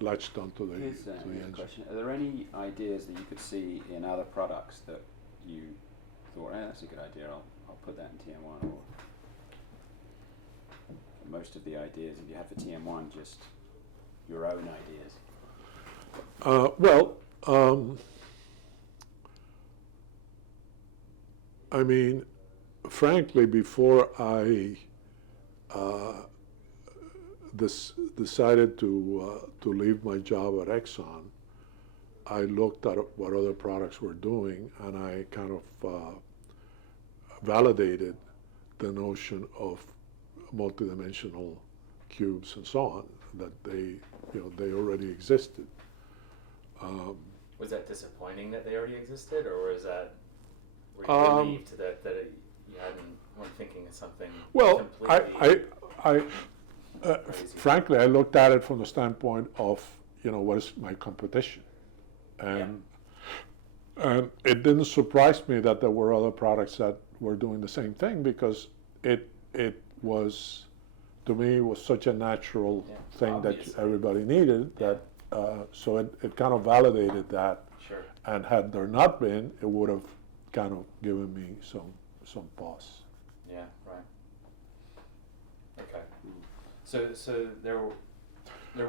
latched onto the, Here's to the a engine. question. Are there any ideas that you could see in other products that you thought, that's a good idea, I'll put that in TM1, or most of the ideas that you have for TM1 just your own ideas? Well, I mean, frankly, before I decided to leave my job at Exxon, I looked at what other products were doing, and I kind of validated the notion of multidimensional cubes and so on, that they already existed. Was that disappointing that they already existed, or was that, were you relieved that you weren't thinking of something completely? Frankly, I looked at it from the standpoint of, what is my competition, and it didn't surprise me that there were other products that were doing the same thing, because it was, to me, it was such a natural thing obviously. that everybody needed, that so it kind of validated that. Sure. And had there not been, it would have kind of given me some pause. Yeah, right. Okay. So there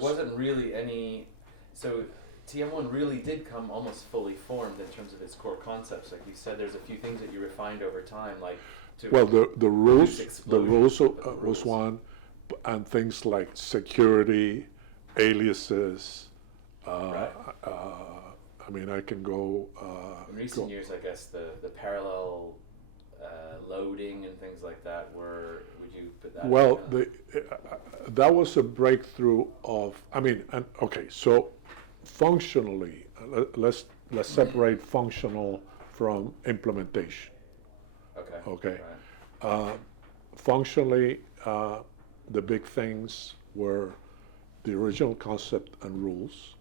wasn't really any. So TM1 really did come almost fully formed in terms of its core concepts. Like you said, there's a few things that you refined over time, like to Well, the rules rules. was one, and things like security, aliases. Right. I mean, I can go. In recent years, I guess the parallel loading and things like that were. Would you put that? Well, that was a breakthrough of. I mean, and okay, so functionally, let's separate functional from implementation. Okay. Okay. Right. Functionally, the big things were the original concept and rules.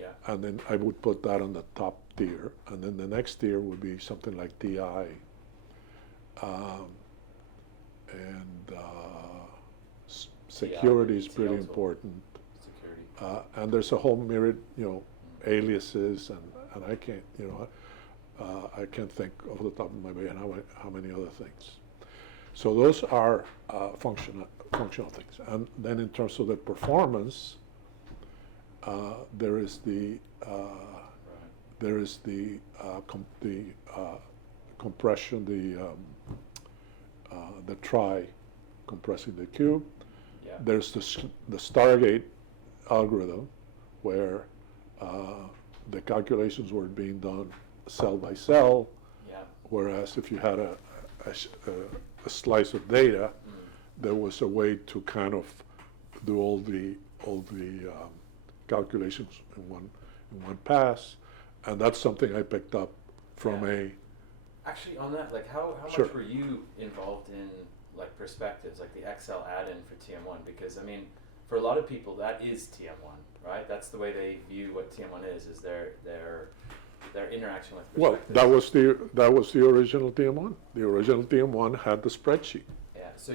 Yeah. And then I would put that on the top tier, and then the next tier would be something like DI, and security is pretty important. Security. And there's a whole myriad, aliases, and I can't, I can't think off the top of my head how many other things. So those are functional things, and then in terms of the performance. There is the compression, the try compressing the cube. Yeah. There's the Stargate algorithm, where the calculations were being done cell by cell. Yeah. Whereas if you had a slice of data, there was a way to kind of do all the calculations in one pass, and that's something I picked up from a. Actually, on that, like, how Sure. much were you involved in like perspectives, like the Excel add-in for TM1? Because I mean, for a lot of people, that is TM1, right? That's the way they view what TM1 is their interaction with Well, perspectives. that was the original TM1. The original TM1 had the spreadsheet. Yeah. So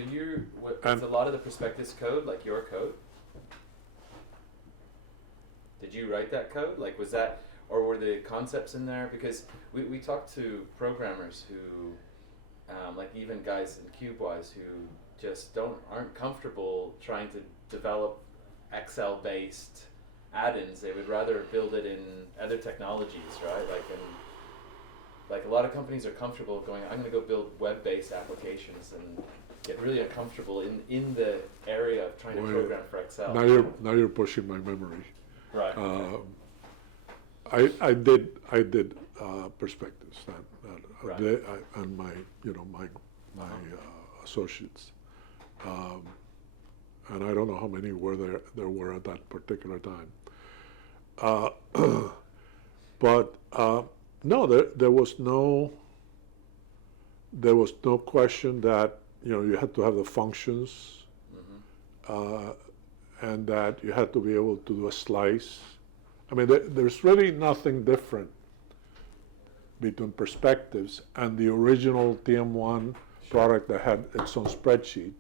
was a lot of the perspectives code like your code? Did you write that code? Like, was that, or were the concepts in there? Because we talked to programmers who, like even guys in CubeWise, who just aren't comfortable trying to develop Excel-based add-ins. They would rather build it in other technologies, right? Like a lot of companies are comfortable going, I'm going to go build web-based applications, and get really uncomfortable in the area of trying to program for Excel. Now you're pushing my memory. Right. I did perspectives Right. and my associates, and I don't know how many there were at that particular time. But no, there was no question that you had to have the functions. Mm-hmm. And that you had to be able to do a slice. I mean, there's really nothing different between perspectives and the original TM1 product that had its own spreadsheet,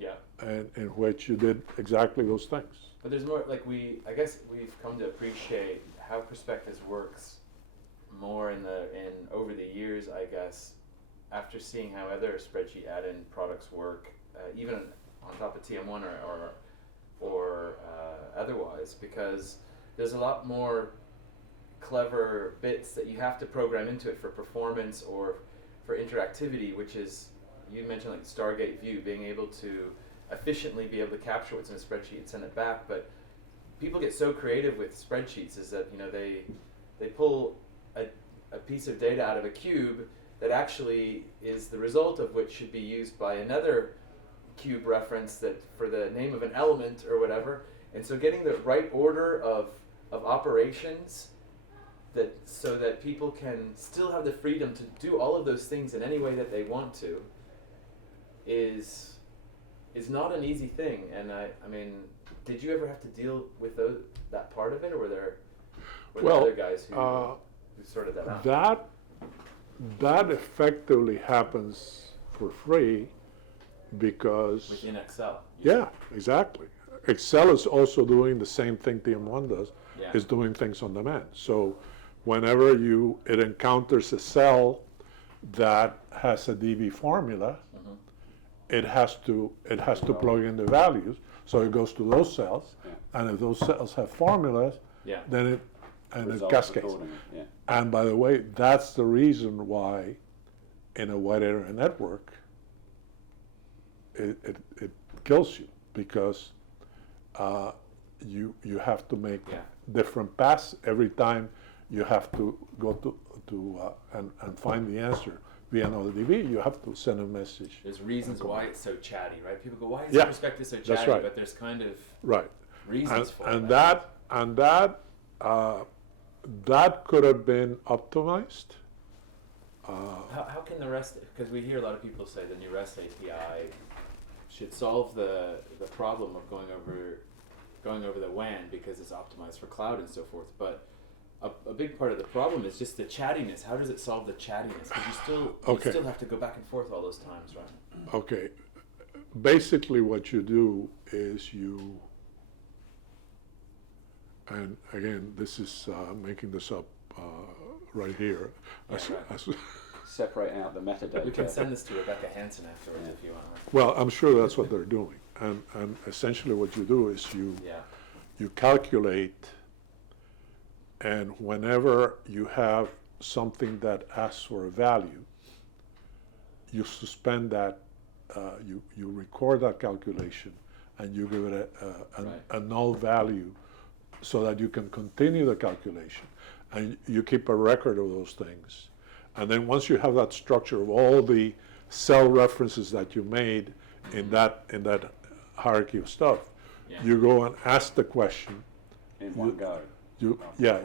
Yeah. and in which you did exactly those things. But there's more, like I guess we've come to appreciate how Perspectives works more in over the years, I guess, after seeing how other spreadsheet add-in products work, even on top of TM1 or otherwise, because there's a lot more clever bits that you have to program into it for performance or for interactivity, which is, you mentioned like Stargate View, being able to efficiently be able to capture what's in a spreadsheet and send it back. But people get so creative with spreadsheets is that, you know, they pull a piece of data out of a cube that actually is the result of which should be used by another cube reference that for the name of an element or whatever. And so getting the right order of operations that so that people can still have the freedom to do all of those things in any way that they want to is not an easy thing. And I mean, did you ever have to deal with that part of it, or were there other guys who sorted that out? That effectively happens for free because within Excel. Yeah, exactly. Excel is also doing the same thing TM1 does, Yeah. is doing things on demand. So whenever it encounters a cell that has a DB formula, Mhm. it has to plug in the values. So it goes to those cells, Yeah. and if those cells have formulas, Yeah. then it Results cascades. accordingly, yeah. And by the way, that's the reason why in a wide area network it kills you, because you have to make Yeah. different paths every time. You have to go and find the answer via another DB. You have to send a message. There's reasons why it's so chatty, right? People go, why is Yeah, Perspective so that's chatty? right. But there's kind of Right. reasons for And it. that could have been optimized. How can the REST, because we hear a lot of people say the new REST API should solve the problem of going over the WAN because it's optimized for cloud and so forth, but a big part of the problem is just the chattiness. How does it solve the chattiness? Because you still have to go back and forth all those times, right? Okay. Basically what you do is and again, this is making this up right here. Yeah, right. Separate out the metadata. We can send this to Rebecca Hansen afterwards if you want. Well, I'm sure that's what they're doing. And essentially what you do is Yeah. you calculate, and whenever you have something that asks for a value, you suspend that, you record that calculation, and you give it a null value so that you can continue the calculation. And you keep a record of those things. And then once you have that structure of all the cell references that you made in that hierarchy of stuff, Yeah. you go and ask the question. in one go. You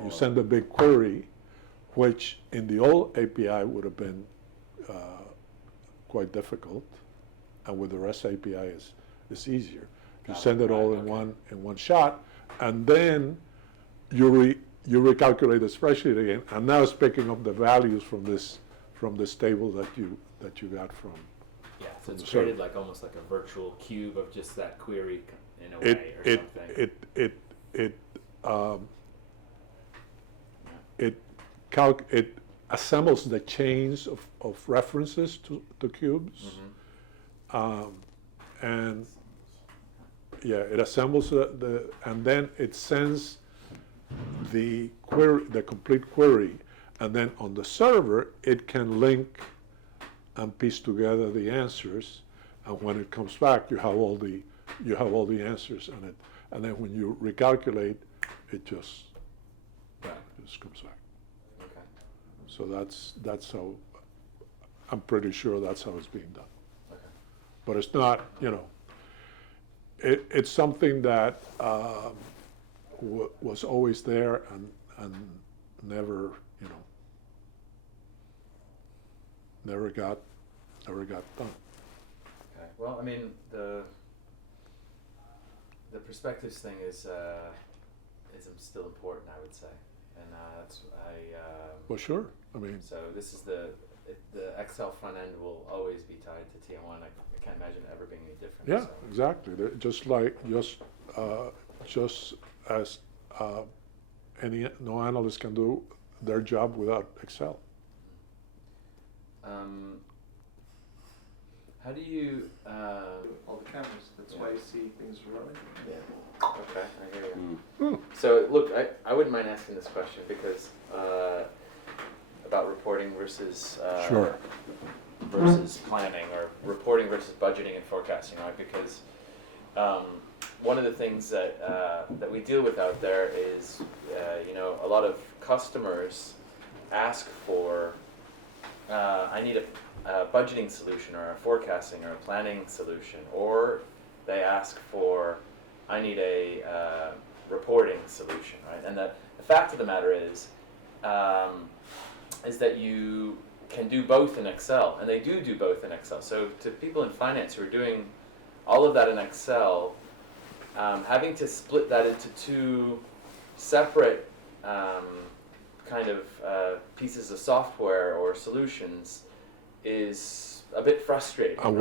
send a big query, which in the old API would have been quite difficult, and with the REST API is easier. You send it all in one shot, and then you recalculate the spreadsheet again, and now it's picking up the values from this table that you got from. Yeah, so it's the created server. like almost like a virtual cube of just that query in a way or something. It assembles the chains of references to cubes, and it assembles and then it sends the complete query, and then on the server it can link and piece together the answers, and when it comes back you have all the answers in it, and then when you recalculate it just comes back. Okay. So that's how, I'm pretty sure that's how it's being done. Okay. But it's not, it's something that was always there and never, never got done. Okay. Well, I mean, the perspectives thing is still important, I would say, and Well, sure. I mean, so this is the Excel front end will always be tied to TM1. I can't imagine it ever being any different. yeah, So. exactly. They're just just as no analyst can do their job without Excel. How do you? All the cameras, that's why you see things running. Yeah. Okay, I hear you. So look, I wouldn't mind asking this question because about reporting versus Sure. versus planning, or reporting versus budgeting and forecasting, right? Because one of the things that that we deal with out there is, a lot of customers ask for, I need a budgeting solution or a forecasting or a planning solution, or they ask for, I need a reporting solution, right? And the fact of the matter is that you can do both in Excel, and they do both in Excel. So to people in finance who are doing all of that in Excel, having to split that into two separate kind of pieces of software or solutions is a bit frustrating. And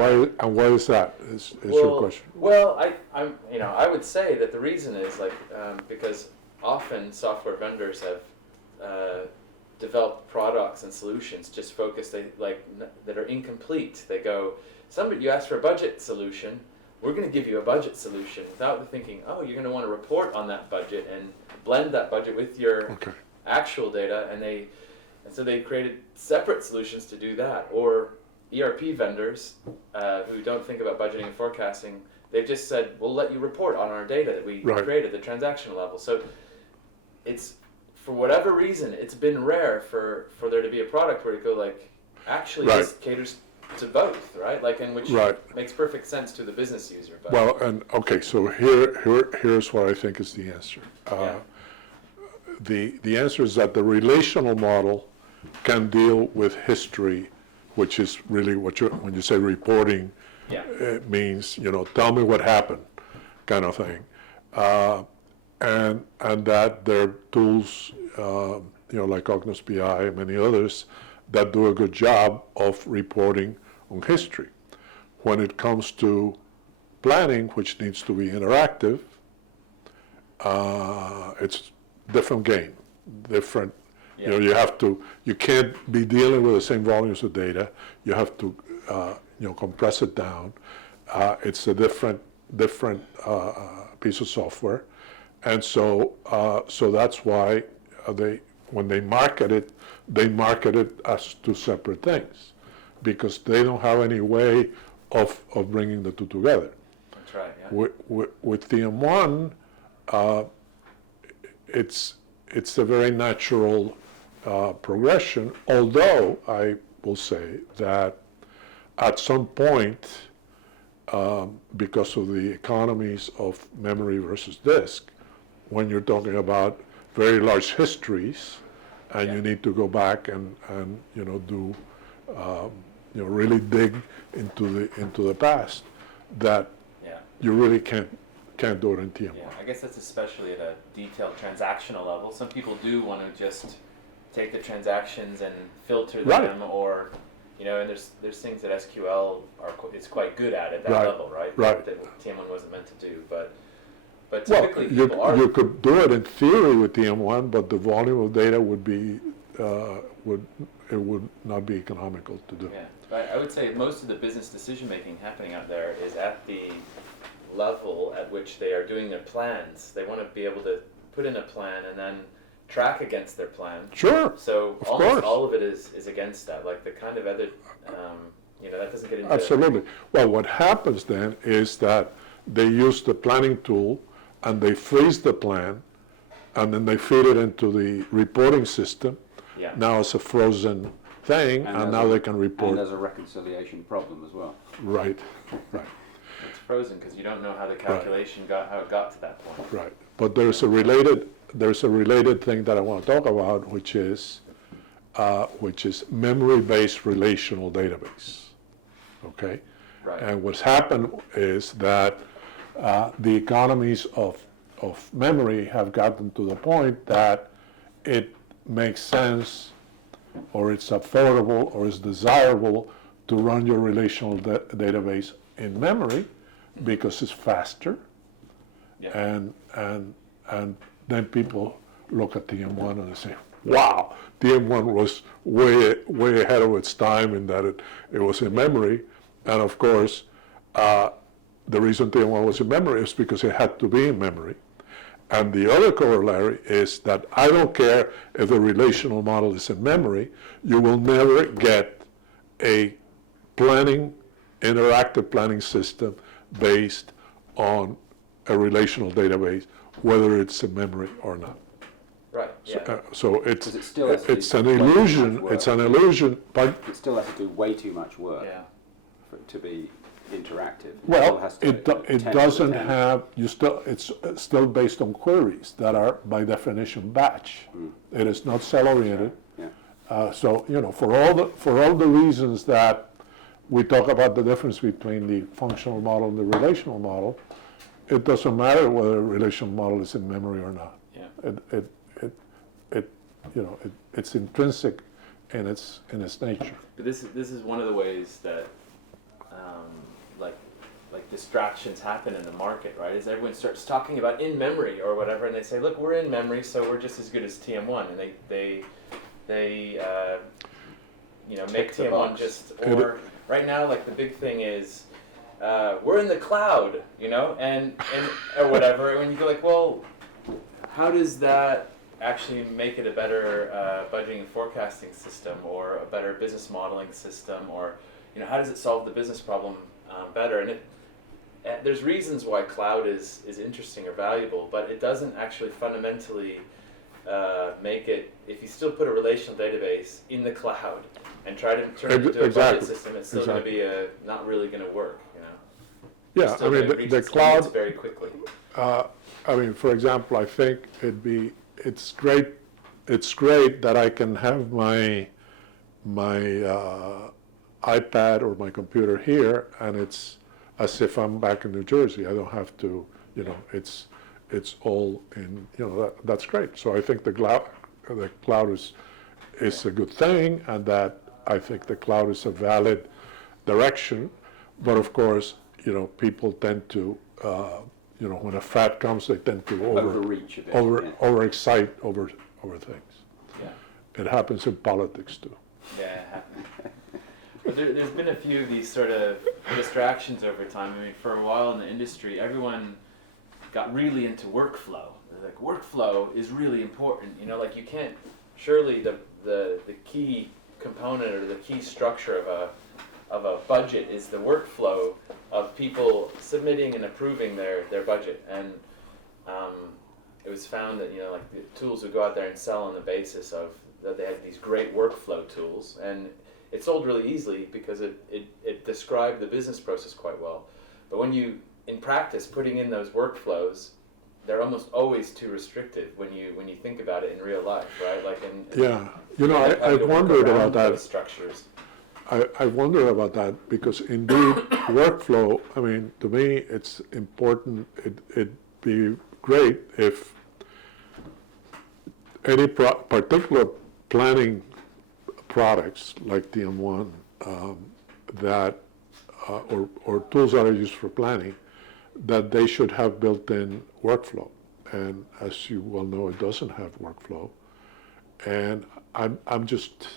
why is that? Is your question? Well, I would say that the reason is because often software vendors have developed products and solutions just focused that are incomplete. They go, you asked for a budget solution, we're going to give you a budget solution, without thinking, oh, you're going to want to report on that budget and blend that budget with your actual data, and so they created separate solutions to do that. Or ERP vendors who don't think about budgeting and forecasting, they've just said, we'll let you report on our data that we created, the transactional level. So it's, for whatever reason, it's been rare for there to be a product where you go actually this caters to both, right? And which makes perfect sense to the business user. But Well, and so here's what I think is the answer. The answer is that the relational model can deal with history, which is really when you say reporting, it means, tell me what happened, kind of thing. And that there are tools, like Ognos BI and many others that do a good job of reporting on history. When it comes to planning, which needs to be interactive, it's different game, different. You can't be dealing with the same volumes of data. You have to, compress it down. It's a different piece of software. And so that's why when they market it as two separate things, because they don't have any way of bringing the two together. That's right. Yeah. With TM1, it's a very natural progression. Although I will say that at some point, because of the economies of memory versus disk, when you're talking about very large histories, and you need to go back and do really dig into the past, that you really can't do it in TM1. Yeah, I guess that's especially at a detailed transactional level. Some people do want to just take the transactions and filter them, or and there's things that SQL is quite good at that level, right? That TM1 wasn't meant to do, but typically people are. You could do it in theory with TM1, but the volume of data would not be economical to do. Yeah, but I would say most of the business decision making happening out there is at the level at which they are doing their plans. They want to be able to put in a plan and then track against their plan. Sure. So almost all of it is against that. The kind of other, that doesn't get into. Absolutely. Well, what happens then is that they use the planning tool and they freeze the plan, and then they feed it into the reporting system. Yeah. Now it's a frozen thing, and now they can report. And there's a reconciliation problem as well. Right. It's frozen because you don't know how the calculation how it got to that point. Right. But there's a related thing that I want to talk about, which is memory-based relational database. Okay. Right. And what's happened is that the economies of memory have gotten to the point that it makes sense, or it's affordable, or it's desirable to run your relational database in memory because it's faster, Yeah. And then people look at TM1 and they say, wow, TM1 was way ahead of its time in that it was in memory. And of course, the reason TM1 was in memory is because it had to be in memory. And the other corollary is that I don't care if the relational model is in memory, you will never get a interactive planning system based on a relational database, whether it's in memory or not. Right. So, Yeah. so it's 'Cause it still has to it's do an way too much illusion. work. It's an illusion, but It still has to do way too much work Yeah. for it to be interactive. It still well, has to it attend to doesn't attend. have. It's still based on queries that are by definition batch. It is not cell oriented. Yeah. So for all the reasons that we talk about the difference between the functional model and the relational model, it doesn't matter whether a relational model is in memory or not. Yeah. It's intrinsic in its nature. But this is one of the ways that like distractions happen in the market, right? Is everyone starts talking about in memory or whatever, and they say, look, we're in memory, so we're just as good as TM1, and they make Tick the TM1 box. just, or right now, like the big thing is we're in the cloud, and or whatever, and when you go like, well, how does that actually make it a better budgeting and forecasting system, or a better business modeling system, or how does it solve the business problem better? And there's reasons why cloud is interesting or valuable, but it doesn't actually fundamentally make it. If you still put a relational database in the cloud and try to turn it into a Exactly. budget system, it's still going to be not really going to work. Yeah, It's still I mean gonna reach the its cloud. limits very quickly. For example, I think it's great. It's great that I can have my iPad or my computer here, and it's as if I'm back in New Jersey. I don't have to, it's all in, that's great. So I think the cloud is a good thing, and that I think the cloud is a valid direction. But of course, people tend to, when a fad comes, they tend to Overreach a bit. yeah. overexcite over things. Yeah. It happens in politics too. Yeah, it happened. But there's been a few of these sort of distractions over time. I mean, for a while in the industry, everyone got really into workflow. They're like, workflow is really important. Like you can't, surely the key component or the key structure of a budget is the workflow of people submitting and approving their budget. And it was found that, like the tools would go out there and sell on the basis of that they had these great workflow tools, and it sold really easily because it described the business process quite well. But when you, in practice, putting in those workflows, they're almost always too restrictive when you think about it in real life, right? Like I've wondered about that. Those structures. I wonder about that because indeed workflow, I mean, to me it's important, it'd be great if any particular planning products like TM1 that or tools that are used for planning, that they should have built-in workflow. And as you well know, it doesn't have workflow. And I'm just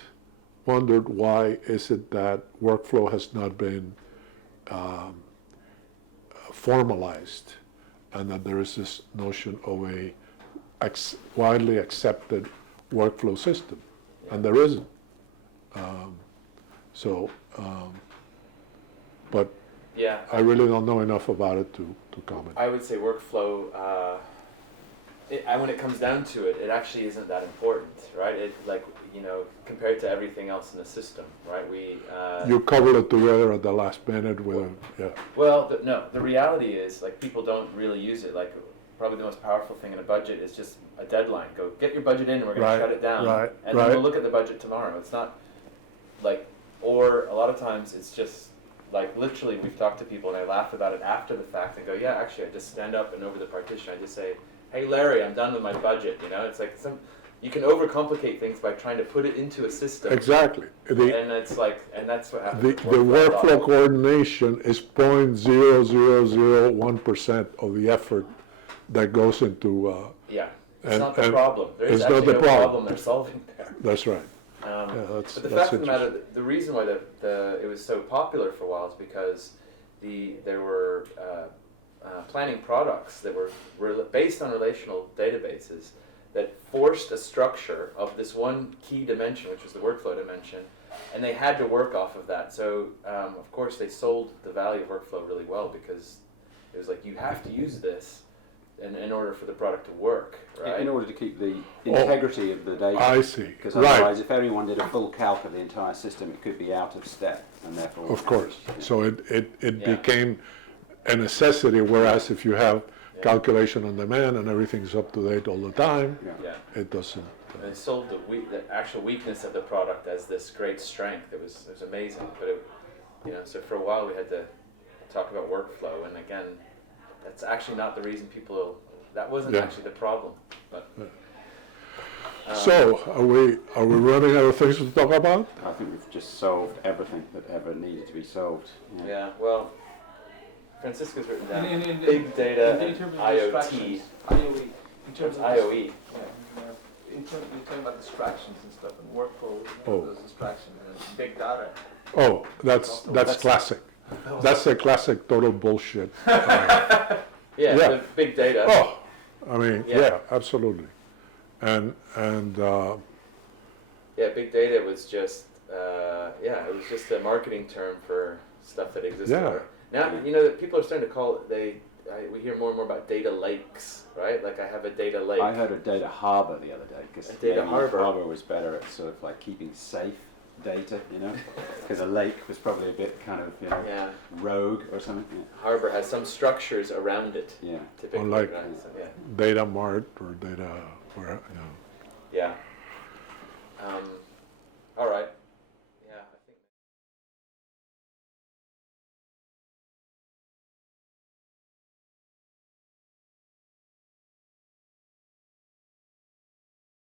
wondered why is it that workflow has not been formalized, and that there is this notion of a widely accepted workflow system, and there isn't. But Yeah. I really don't know enough about it to comment. I would say workflow, when it comes down to it, it actually isn't that important, right? Compared to everything else in the system, right? You covered it together at the last minute with, Well, the reality is, like, people don't really use it. Like, probably the most powerful thing in a budget is just a deadline. Go, get your budget in, and we're going Right, to shut it down. right, And then right. we'll look at the budget tomorrow. It's not, like, or a lot of times it's just, like, literally we've talked to people and I laugh about it after the fact and go, yeah, actually I just stand up and over the partition I just say, hey Larry, I'm done with my budget, It's like you can overcomplicate things by trying to put it into a system. exactly. And it's like, and that's what happens. The with workflow model. coordination is 0.0001% of the effort that goes into, Yeah, it's And- not the and problem. There is it's not actually the no problem. problem they're solving there. that's right. Um, that's- but the that's fact of the matter, the reason why it was so popular for a while is because there were planning products that were based on relational databases that forced a structure of this one key dimension, which was the workflow dimension, and they had to work off of that. So of course they sold the value of workflow really well because it was like you have to use this in order for the product to work, right? In order to keep the integrity of the data. I see. Because Right. otherwise, if everyone did a full calc of the entire system, it could be out of step, and therefore. Of course. So it Yeah. became a necessity, whereas if you have Yeah. calculation on demand and everything's up to date all the time, Yeah. Yeah. it doesn't. And they sold the actual weakness of the product as this great strength. It was amazing, but so for a while we had to talk about workflow, and again, that's actually not the reason people. That wasn't Yeah. actually the problem, but. So are we running out of things to talk about? I think we've just solved everything that ever needed to be solved. Yeah, well, Francisco's written down In big data in and terms of IoT. distractions, IOE. In terms of IoE. in terms, you're talking about distractions and stuff and workflow, Oh. those distractions and big data. Oh, that's classic. That's a classic total bullshit. Yeah, Yeah. the big data. Oh, I mean, Yeah. yeah, absolutely. And Yeah, big data was just it was just a marketing term for stuff that existed. Yeah. Now people are starting to call it. We hear more and more about data lakes, right? Like I have a data lake. I heard of data harbor the other day because A data harbor. was better at sort of like keeping safe data, because a lake was probably a bit kind of Yeah, rogue or something. harbor has some structures around it. Yeah. Typically, Unlike- right? So, data mart or data, where, yeah.